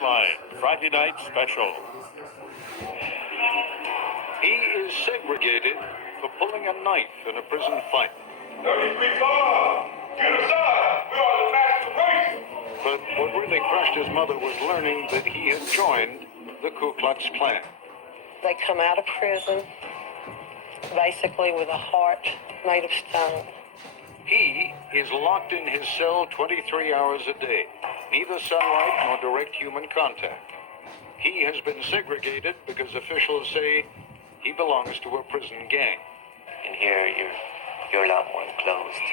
Nightline, Friday night special. He is segregated for pulling a knife in a prison fight. 33 Bob! Get aside! We are the master race! But what really crushed his mother was learning that he had joined the Ku Klux Klan. They come out of prison basically with a heart made of stone. He is locked in his cell 23 hours a day, neither sunlight nor direct human contact. He has been segregated because officials say he belongs to a prison gang. In here, you're a lot more enclosed.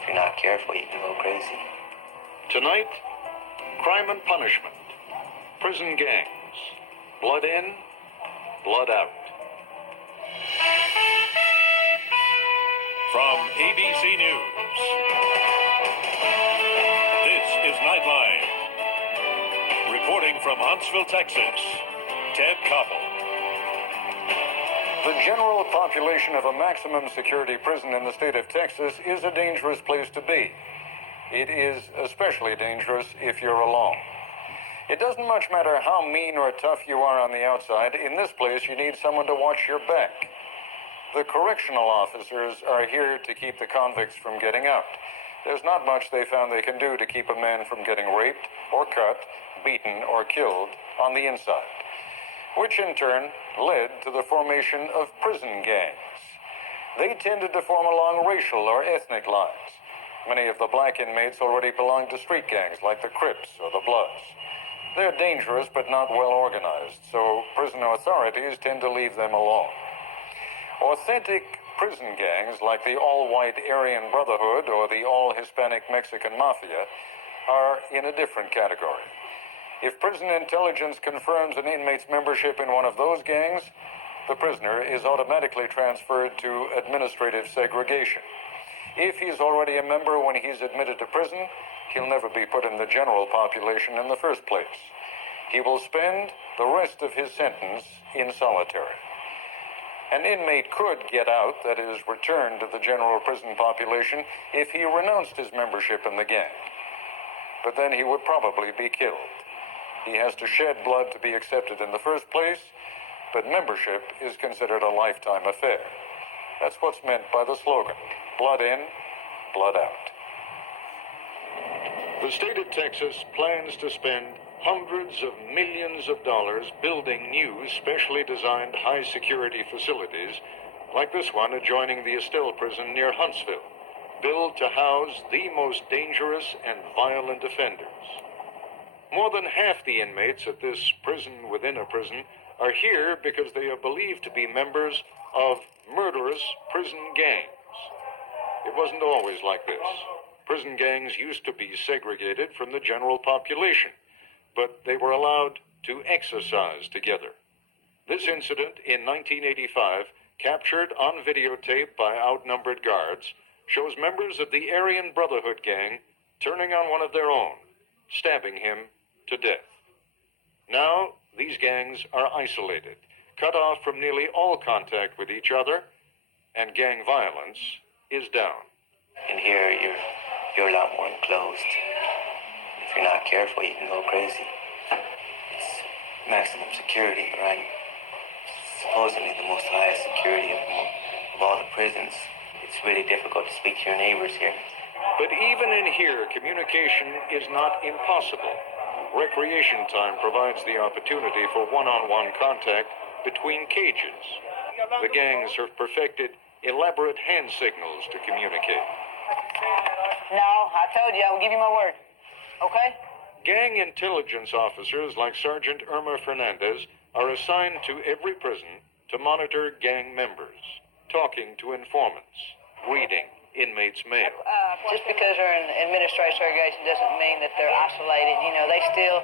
If you're not careful, you can go crazy. Tonight, crime and punishment, prison gangs, blood in, blood out. From ABC News, this is Nightline. Reporting from Huntsville, Texas, Ted Koppel. The general population of a maximum security prison in the state of Texas is a dangerous place to be. It is especially dangerous if you're alone. It doesn't much matter how mean or tough you are on the outside. In this place, you need someone to watch your back. The correctional officers are here to keep the convicts from getting out. There's not much they found they can do to keep a man from getting raped or cut, beaten or killed on the inside, which in turn led to the formation of prison gangs. They tended to form along racial or ethnic lines. Many of the black inmates already belong to street gangs like the Crips or the Bloods. They're dangerous but not well organized, so prison authorities tend to leave them alone. Authentic prison gangs like the all-white Aryan Brotherhood or the all-Hispanic Mexican Mafia are in a different category. If prison intelligence confirms an inmate's membership in one of those gangs, the prisoner is automatically transferred to administrative segregation. If he's already a member when he's admitted to prison, he'll never be put in the general population in the first place. He will spend the rest of his sentence in solitary. An inmate could get out, that is, return to the general prison population, if he renounced his membership in the gang. But then he would probably be killed. He has to shed blood to be accepted in the first place, but membership is considered a lifetime affair. That's what's meant by the slogan, blood in, blood out. The state of Texas plans to spend hundreds of millions of dollars building new, specially designed high-security facilities, like this one adjoining the Estelle prison near Huntsville, built to house the most dangerous and violent offenders. More than half the inmates at this prison within a prison are here because they are believed to be members of murderous prison gangs. It wasn't always like this. Prison gangs used to be segregated from the general population, but they were allowed to exercise together. This incident in 1985, captured on videotape by outnumbered guards, shows members of the Aryan Brotherhood gang turning on one of their own, stabbing him to death. Now, these gangs are isolated, cut off from nearly all contact with each other, and gang violence is down. In here, you're a lot more enclosed. If you're not careful, you can go crazy. It's maximum security, right? Supposedly the most highest security of all the prisons. It's really difficult to speak to your neighbors here. But even in here, communication is not impossible. Recreation time provides the opportunity for one-on-one contact between cages. The gangs have perfected elaborate hand signals to communicate. No, I told you I would give you my word. Okay? Gang intelligence officers like Sergeant Irma Fernandez are assigned to every prison to monitor gang members, talking to informants, reading inmates' mail. Just because they're in administrative segregation doesn't mean that they're isolated. You know, they still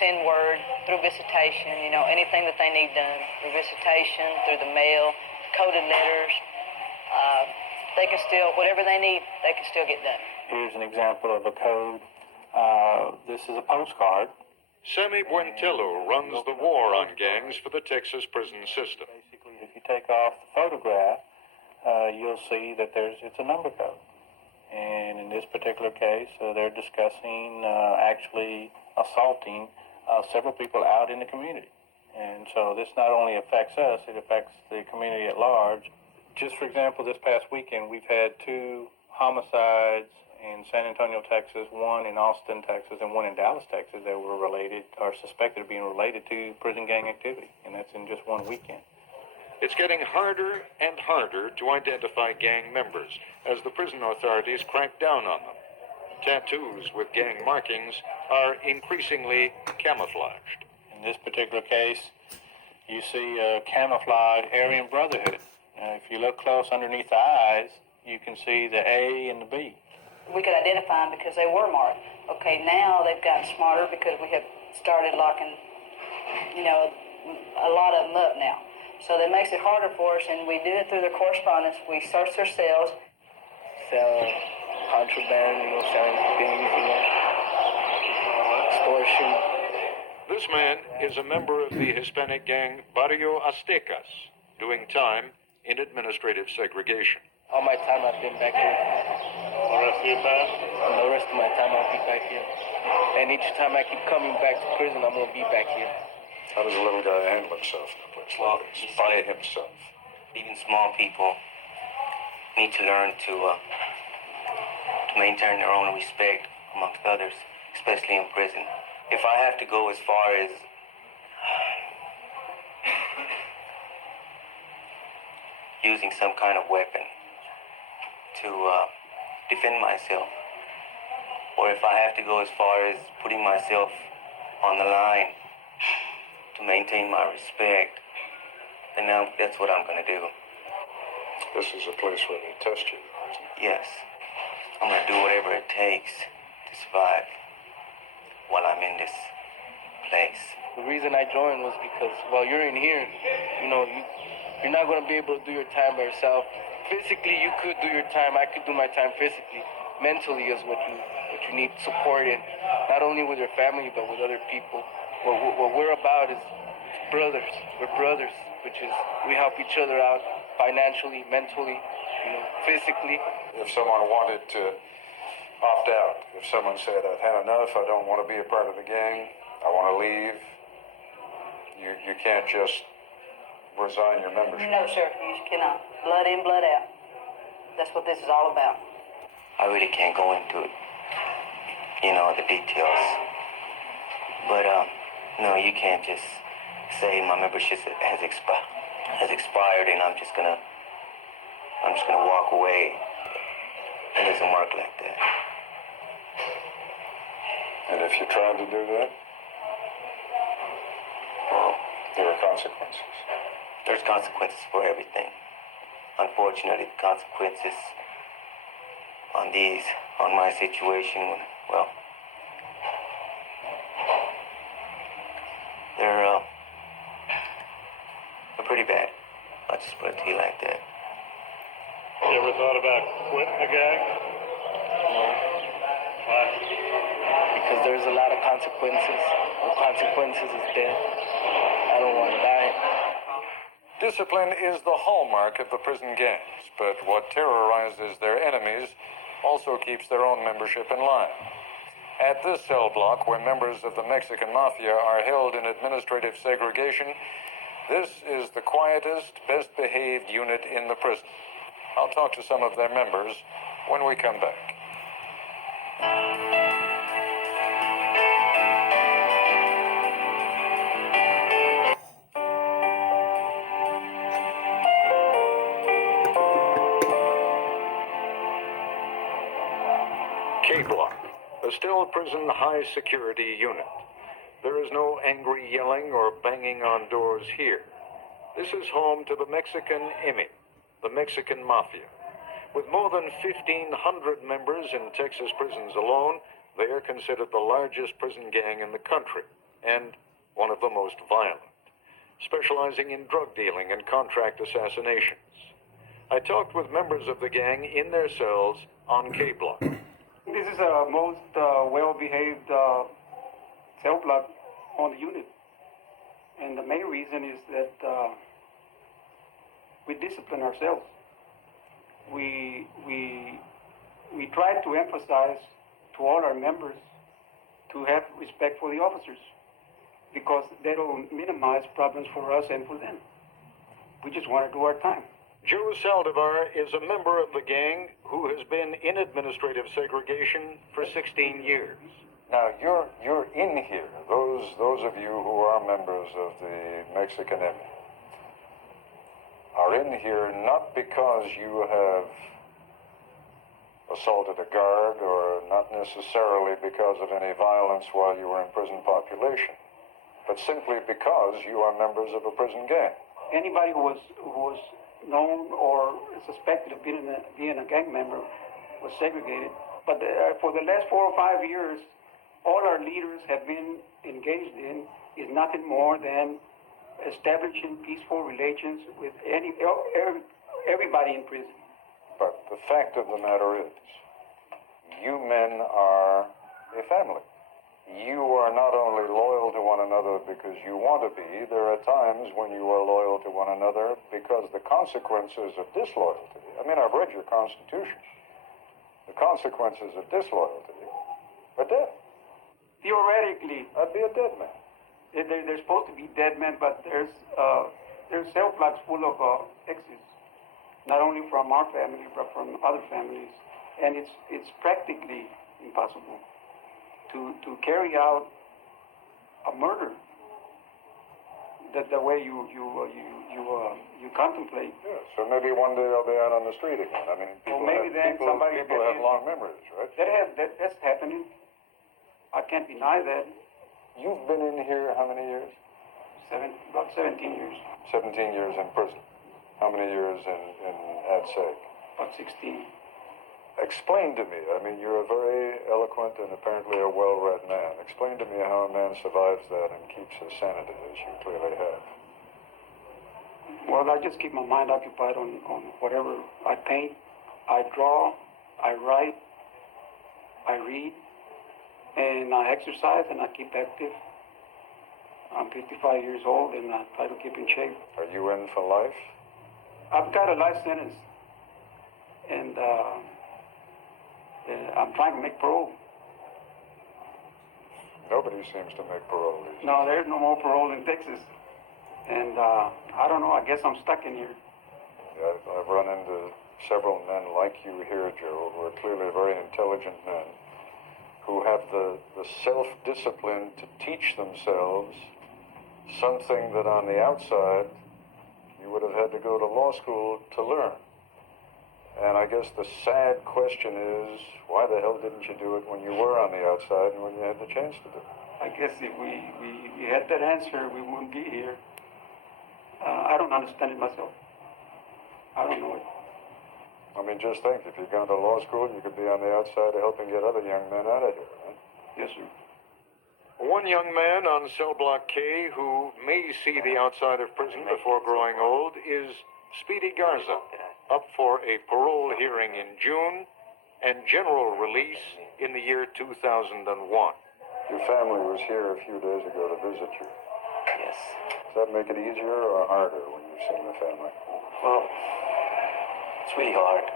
send word through visitation, you know, anything that they need done through visitation, through the mail, coded letters. They can still, whatever they need, they can still get done. Here's an example of a code. This is a postcard. Sammy Buentello runs the war on gangs for the Texas prison system. Basically, if you take off the photograph, you'll see that it's a number code. And in this particular case, they're discussing actually assaulting several people out in the community. And so this not only affects us, it affects the community at large. Just for example, this past weekend, we've had 2 homicides in San Antonio, Texas, one in Austin, Texas, and one in Dallas, Texas, that were related or suspected of being related to prison gang activity. And that's in just one weekend. It's getting harder and harder to identify gang members as the prison authorities crack down on them. Tattoos with gang markings are increasingly camouflaged. In this particular case, you see a camouflage Aryan Brotherhood. If you look close underneath the eyes, you can see the A and the B. We could identify them because they were marked. Okay, now they've gotten smarter because we have started locking, a lot of them up now. So that makes it harder for us, and we do it through their correspondence. We search their cells. Sell contraband, selling things, extortion. This man is a member of the Hispanic gang Barrio Aztecas, doing time in administrative segregation. All my time I've been back here. The rest of your time? And the rest of my time I'll be back here. And each time I keep coming back to prison, I'm going to be back here. How does a little guy handle himself in a place like this? By himself. Even small people need to learn to maintain their own respect amongst others, especially in prison. If I have to go as far as using some kind of weapon to defend myself, or if I have to go as far as putting myself on the line to maintain my respect, then that's what I'm going to do. This is a place where they test you, isn't it? Yes, I'm going to do whatever it takes to survive while I'm in this place. The reason I joined was because while you're in here, you're not going to be able to do your time by yourself. Physically, you could do your time. I could do my time physically. Mentally is what you need support in, not only with your family, but with other people. What we're about is brothers. We're brothers, which is we help each other out financially, mentally, physically. If someone wanted to opt out, if someone said, I've had enough, I don't want to be a part of the gang, I want to leave, you can't just resign your membership. No, sir, you cannot. Blood in, blood out. That's what this is all about. I really can't go into the details. But no, you can't just say my membership has expired and I'm just gonna walk away. It doesn't work like that. And if you tried to do that, well, there are consequences. There's consequences for everything. Unfortunately, the consequences on my situation, well, they're pretty bad. I'll just put it to you like that. You ever thought about quitting the gang? No. Why? Because there's a lot of consequences. The consequences is death. I don't want to die. Discipline is the hallmark of the prison gangs, but what terrorizes their enemies also keeps their own membership in line. At this cell block, where members of the Mexican Mafia are held in administrative segregation, this is the quietest, best-behaved unit in the prison. I'll talk to some of their members when we come back. K-Block, a still prison high-security unit. There is no angry yelling or banging on doors here. This is home to the Mexican IMI, the Mexican Mafia. With more than 1,500 members in Texas prisons alone, they are considered the largest prison gang in the country and one of the most violent, specializing in drug dealing and contract assassinations. I talked with members of the gang in their cells on K-Block. This is the most well-behaved cell block on the unit. And the main reason is that we discipline ourselves. We try to emphasize to all our members to have respect for the officers, because that'll minimize problems for us and for them. We just want to do our time. Joe Saldivar is a member of the gang who has been in administrative segregation for 16 years. Now, you're in here, those of you who are members of the Mexican Emmy, are in here not because you have assaulted a guard or not necessarily because of any violence while you were in prison population, but simply because you are members of a prison gang. Anybody who was known or suspected of being a gang member was segregated. But for the last 4 or 5 years, all our leaders have been engaged in is nothing more than establishing peaceful relations with everybody in prison. But the fact of the matter is, you men are a family. You are not only loyal to one another because you want to be, there are times when you are loyal to one another because the consequences of disloyalty, I mean, I've read your Constitution, the consequences of disloyalty are death. Theoretically, I'd be a dead man. they're supposed to be dead men, but there's cell blocks full of exes, not only from our family but from other families, and it's practically impossible to carry out a murder the way you contemplate. Yeah, so maybe one day I'll be out on the street again. I mean, people have long memories, right? That's happening. I can't deny that. You've been in here how many years? About 17 years. 17 years in prison. How many years in ADSEG? About 16. Explain to me, I mean, you're a very eloquent and apparently a well-read man. Explain to me how a man survives that and keeps his sanity, as you clearly have. Well, I just keep my mind occupied on whatever. I paint, I draw, I write, I read, and I exercise, and I keep active. I'm 55 years old, and I try to keep in shape. Are you in for life? I've got a life sentence, and I'm trying to make parole. Nobody seems to make parole these days. No, there's no more parole in Texas. And I don't know, I guess I'm stuck in here. I've run into several men like you here, Joe, who are clearly very intelligent men, who have the self-discipline to teach themselves something that on the outside you would have had to go to law school to learn. And I guess the sad question is, why the hell didn't you do it when you were on the outside and when you had the chance to do it? I guess if we had that answer, we wouldn't be here. I don't understand it myself. I don't know it. I mean, just think, if you'd gone to law school, you could be on the outside helping get other young men out of here, right? Yes, sir. One young man on cell block K who may see the outside of prison before growing old is Speedy Garza, up for a parole hearing in June and general release in the year 2001. Your family was here a few days ago to visit you. Yes. Does that make it easier or harder when you've seen the family? Well, it's really hard.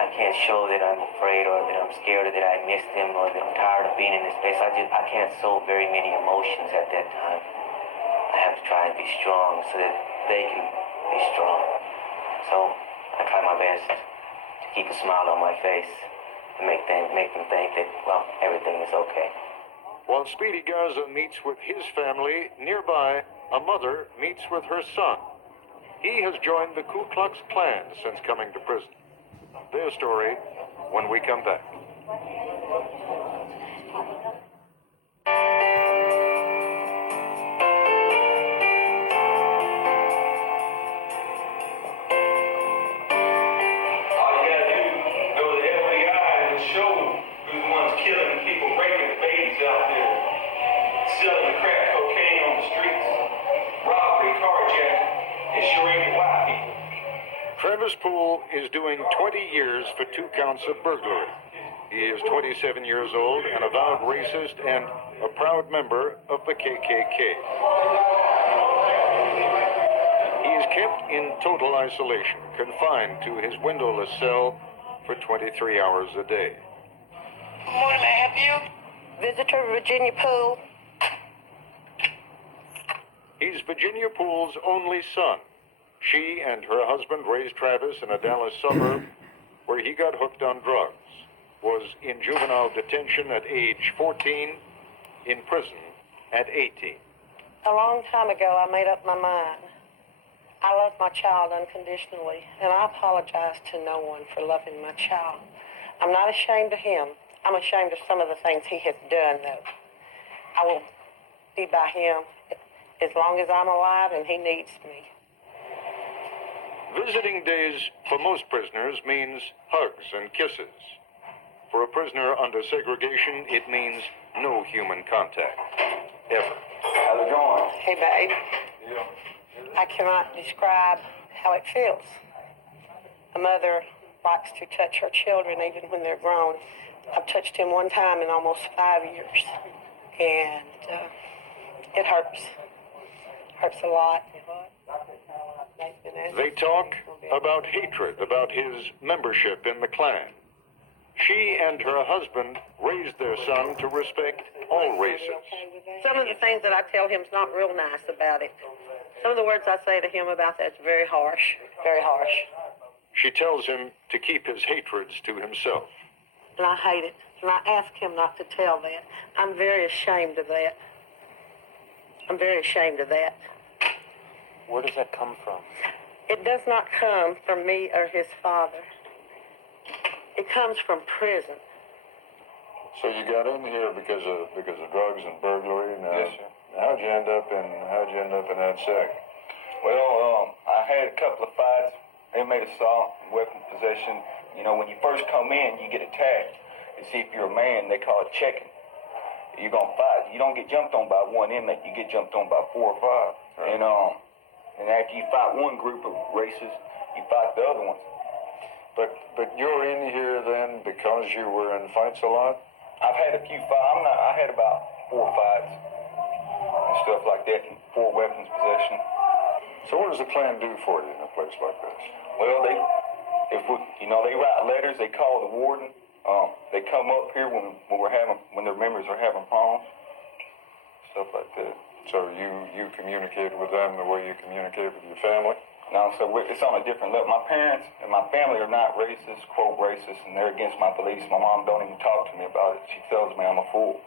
I can't show that I'm afraid or that I'm scared or that I miss them or that I'm tired of being in this place. I can't show very many emotions at that time. I have to try and be strong so that they can be strong. So I try my best to keep a smile on my face and make them think that, well, everything is okay. While Speedy Garza meets with his family, nearby, a mother meets with her son. He has joined the Ku Klux Klan since coming to prison. Their story when we come back. Travis Poole is doing 20 years for 2 counts of burglary. He is 27 years old, an avowed racist, and a proud member of the KKK. He is kept in total isolation, confined to his windowless cell for 23 hours a day. Good morning, may I help you? Visitor Virginia Poole. He's Virginia Poole's only son. She and her husband raised Travis in a Dallas suburb where he got hooked on drugs, was in juvenile detention at age 14, in prison at 18. A long time ago, I made up my mind. I love my child unconditionally, and I apologize to no one for loving my child. I'm not ashamed of him. I'm ashamed of some of the things he has done, though. I will be by him as long as I'm alive and he needs me. Visiting days for most prisoners means hugs and kisses. For a prisoner under segregation, it means no human contact, ever. How's it going? Hey, babe. I cannot describe how it feels. A mother likes to touch her children even when they're grown. I've touched him one time in almost 5 years, and it hurts. Hurts a lot. They talk about hatred, about his membership in the Klan. She and her husband raised their son to respect all races. Some of the things that I tell him is not real nice about it. Some of the words I say to him about that's very harsh, very harsh. She tells him to keep his hatreds to himself. And I hate it. And I ask him not to tell that. I'm very ashamed of that. I'm very ashamed of that. Where does that come from? It does not come from me or his father. It comes from prison. So you got in here because of drugs and burglary. Now, Yes, sir. How'd you end up in that sec? Well, I had a couple of fights, inmate assault, weapon possession. You know, when you first come in, you get attacked. To see if you're a man, they call it checking. You're gonna fight. You don't get jumped on by one inmate. You get jumped on by 4 or 5. Right. And after you fight one group of races, you fight the other ones. But you're in here then because you were in fights a lot? I've had a few fights. I had about 4 fights and stuff like that, and 4 weapons possession. So what does the Klan do for you in a place like this? Well, they write letters. They call the warden. They come up here when their members are having problems, stuff like that. So you communicate with them the way you communicate with your family? No, so it's on a different level. My parents and my family are not racist, quote racist, and they're against my beliefs. My mom don't even talk to me about it. She tells me I'm a fool.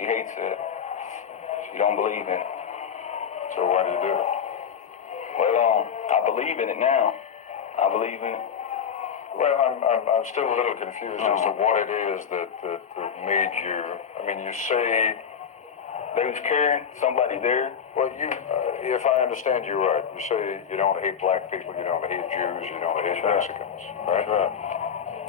She hates it. She don't believe in it. So why do you do it? Well, I believe in it now. I believe in it. Well, I'm still a little confused as to what it is that made you. I mean, you say they was carrying somebody there. Well, if I understand you right, you say you don't hate black people, you don't hate Jews, you don't hate Mexicans, right? Sure.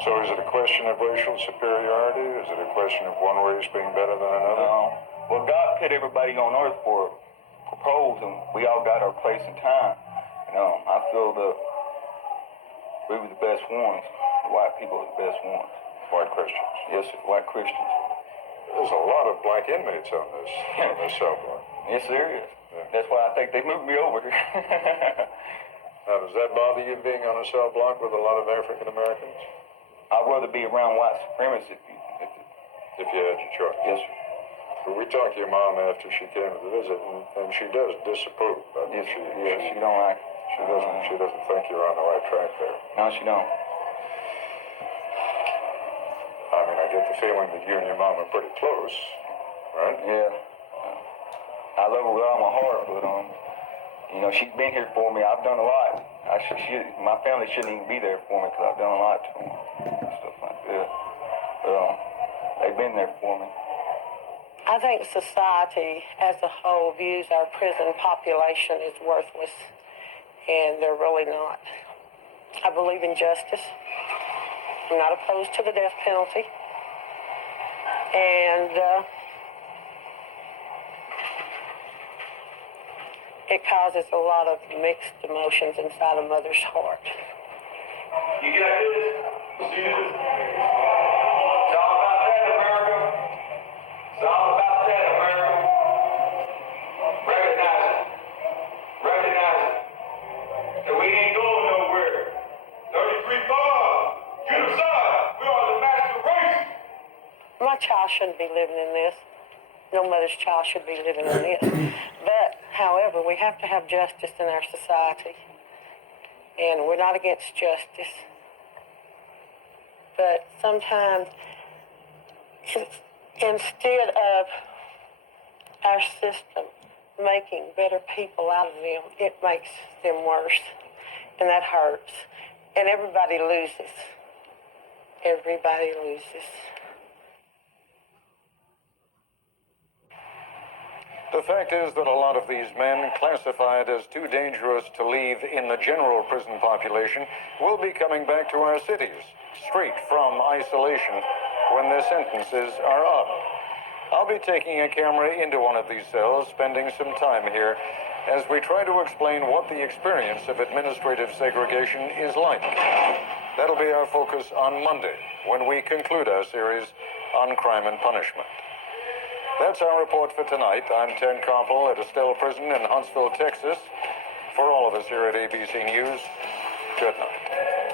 So is it a question of racial superiority? Is it a question of one race being better than another? No. Well, God put everybody on earth for a purpose, and we all got our place and time. I feel that we were the best ones. The white people are the best ones. White Christians? Yes, sir. White Christians. There's a lot of black inmates on this cell block. Yes, there is. Yeah. That's why I think they moved me over here. Now, does that bother you being on a cell block with a lot of African Americans? I'd rather be around white supremacists if you had your choice. Yes, sir. But we talked to your mom after she came to visit, and she does disapprove. Yes, she don't like. She doesn't think you're on the right track there. No, she don't. I mean, I get the feeling that you and your mom are pretty close, right? Yeah. I love her with all my heart, but she's been here for me. I've done a lot. My family shouldn't even be there for me because I've done a lot to them and stuff like that. But they've been there for me. I think society as a whole views our prison population as worthless, and they're really not. I believe in justice. I'm not opposed to the death penalty. And it causes a lot of mixed emotions inside a mother's heart. You got this? See this? It's all about that, America. It's all about that, America. Recognize it. Recognize it. And we ain't going nowhere. 33-5. Get aside. We are the master race. My shouldn't be living in this. No mother's child should be living in this. But, however, we have to have justice in our society. And we're not against justice. But sometimes, instead of our system making better people out of them, it makes them worse. And that hurts. And everybody loses. Everybody loses. The fact is that a lot of these men, classified as too dangerous to leave in the general prison population, will be coming back to our cities, straight from isolation, when their sentences are up. I'll be taking a camera into one of these cells, spending some time here, as we try to explain what the experience of administrative segregation is like. That'll be our focus on Monday, when we conclude our series on crime and punishment. That's our report for tonight. I'm Ted Koppel at Estelle Prison in Huntsville, Texas. For all of us here at ABC News, good night.